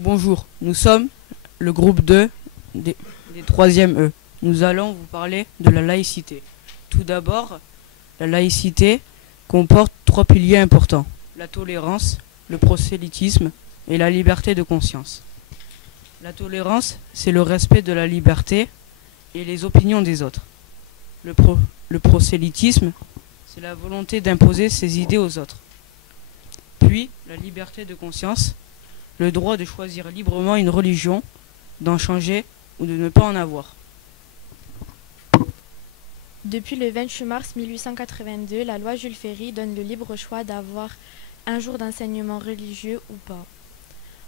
Bonjour, nous sommes le groupe 2 des 3e E. Nous allons vous parler de la laïcité. Tout d'abord, la laïcité comporte 3 piliers importants: la tolérance, le prosélytisme et la liberté de conscience. La tolérance, c'est le respect de la liberté et les opinions des autres. Le prosélytisme, c'est la volonté d'imposer ses idées aux autres. Puis, la liberté de conscience, le droit de choisir librement une religion, d'en changer ou de ne pas en avoir. Depuis le 28 mars 1882, la loi Jules Ferry donne le libre choix d'avoir un jour d'enseignement religieux ou pas.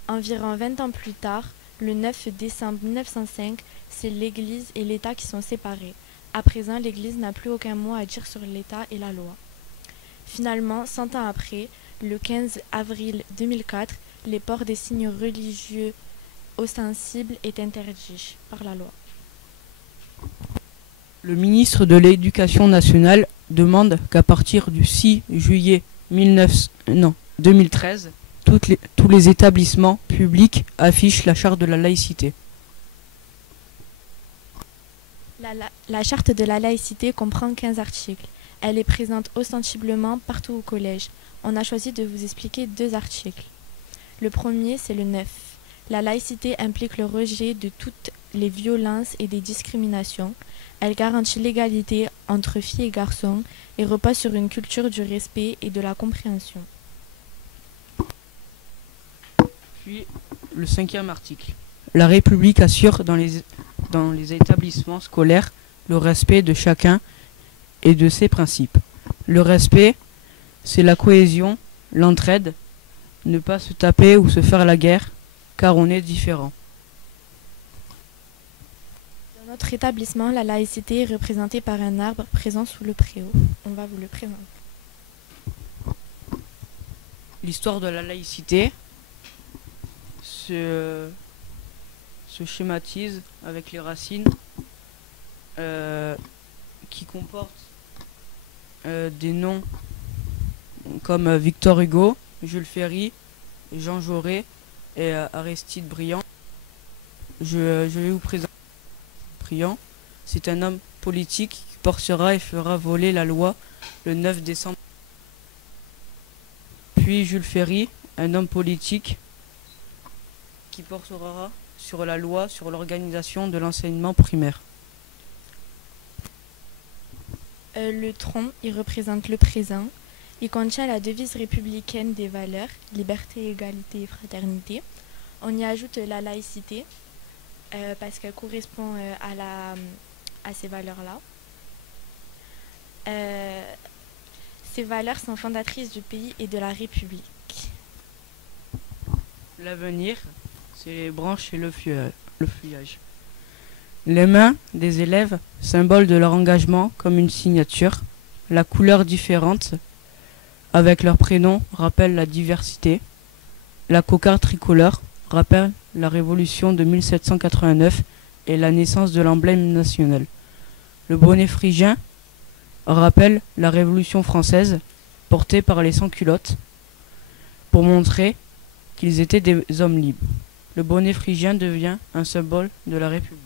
Environ 20 ans plus tard, le 9 décembre 1905, c'est l'Église et l'État qui sont séparés. À présent, l'Église n'a plus aucun mot à dire sur l'État et la loi. Finalement, 100 ans après, le 15 avril 2004, les ports des signes religieux ostensibles est interdit par la loi. Le ministre de l'Éducation nationale demande qu'à partir du 6 juillet 2013, tous les établissements publics affichent la charte de la laïcité. La charte de la laïcité comprend 15 articles. Elle est présente ostensiblement partout au collège. On a choisi de vous expliquer 2 articles. Le premier, c'est le 9. La laïcité implique le rejet de toutes les violences et des discriminations. Elle garantit l'égalité entre filles et garçons et repose sur une culture du respect et de la compréhension. Puis, le 5e article. La République assure dans les établissements scolaires le respect de chacun et de ses principes. Le respect, c'est la cohésion, l'entraide, ne pas se taper ou se faire la guerre, car on est différent. Dans notre établissement, la laïcité est représentée par un arbre présent sous le préau. On va vous le présenter. L'histoire de la laïcité se schématise avec les racines qui comportent des noms comme Victor Hugo, Jules Ferry, Jean Jaurès et Aristide Briand. Je vais vous présenter Briand. C'est un homme politique qui portera et fera voler la loi le 9 décembre. Puis Jules Ferry, un homme politique qui portera sur la loi sur l'organisation de l'enseignement primaire. Le tronc, il représente le présent. Il contient la devise républicaine des valeurs, liberté, égalité et fraternité. On y ajoute la laïcité, parce qu'elle correspond à ces valeurs-là. Ces valeurs sont fondatrices du pays et de la République. L'avenir, c'est les branches et le feuillage. Les mains des élèves, symbole de leur engagement comme une signature. La couleur différente avec leur prénom rappelle la diversité. La cocarde tricolore rappelle la révolution de 1789 et la naissance de l'emblème national. Le bonnet phrygien rappelle la Révolution française portée par les sans-culottes pour montrer qu'ils étaient des hommes libres. Le bonnet phrygien devient un symbole de la République.